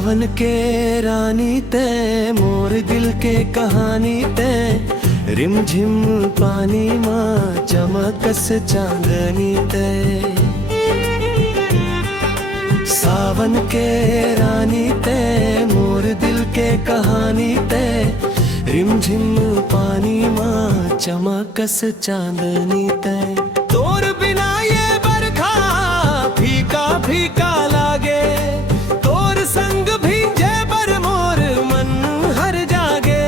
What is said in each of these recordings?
सावन के रानी ते मोर दिल के कहानी ते रिमझिम पानी माँ चमकस चांदनी ते। सावन के रानी ते मोर दिल के कहानी ते रिमझिम पानी माँ चमकस चांदनी ते। तोर बिना ये बरखा फीका फीका लागे, तोर संग भींजे पर मोर मन हर जागे।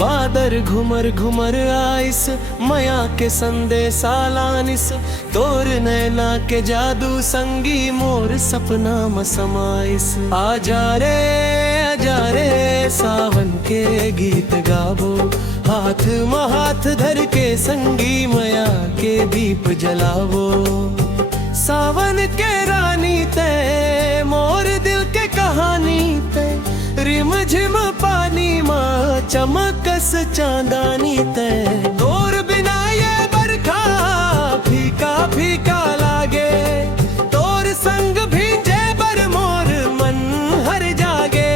बादर घुमर घुमर आइस मया के संदेशा लानिस, तोर नैना के जादू संगी मोर सपना में समाइस। आजा रे सावन के गीत गावो, हाथ में हाथ धर के संगी मया के दीप जलावो। सावन के रानी ते मोर दिल के कहानी ते रिमझिम पानी माँ चमकस चांदनी ते। तोर बिना ये बरखा फीका फीका लागे, तोर संग भींजे पर मोर मन हर जागे।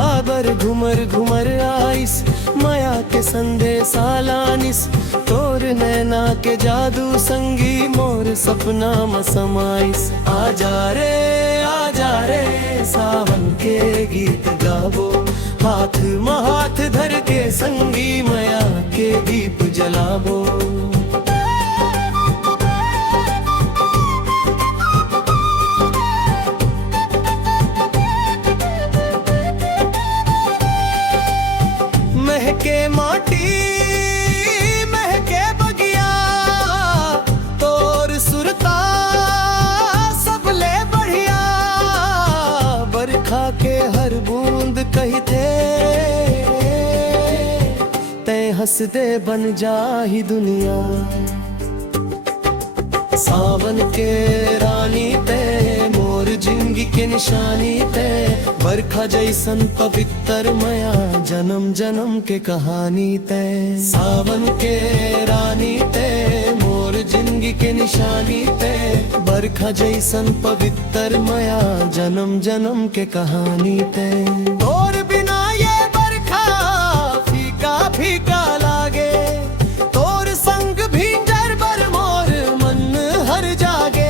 आबर घुमर घुमर आइस माया के संदेशा लानिस, तोर नैना के जादू संगी मोर सपना में समाइस। आजा रे सावन के गीत गावो, हाथ में हाथ धर के संगी माया के दीप जलावो। महके माटी महके बगिया, तोर सुरता सबले बढ़िया। बरखा के हर बूंद कही थे तै हंस दे बन जा ही दुनिया। सावन के रानी ते मोर जिंदगी के निशानी ते, बरखा जैसन पवित्र मया जन्म जन्म के कहानी ते। सावन के रानी ते मोर जिंदगी के निशानी ते, बरखा जैसन पवित्र मया जन्म जन्म के कहानी ते। और बिना ये बरखा फीका फीका लागे, तोर संग भींजर बर मोर मन हर जागे।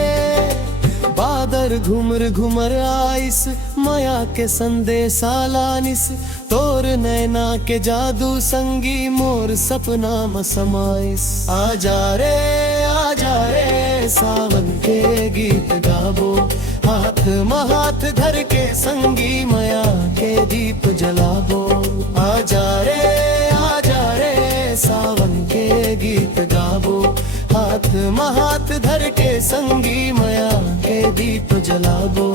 बादर घुमर घुमर आइस माया के संदेशा लानिस, तोर नैना के जादू संगी मोर सपना में समाइस। आजा रे सावन के गीत गावो, हाथ में हाथ धर के संगी माया के दीप जलावो। आजा रे सावन के गीत गावो, हाथ में हाथ धर के संगी माया के दीप जलावो।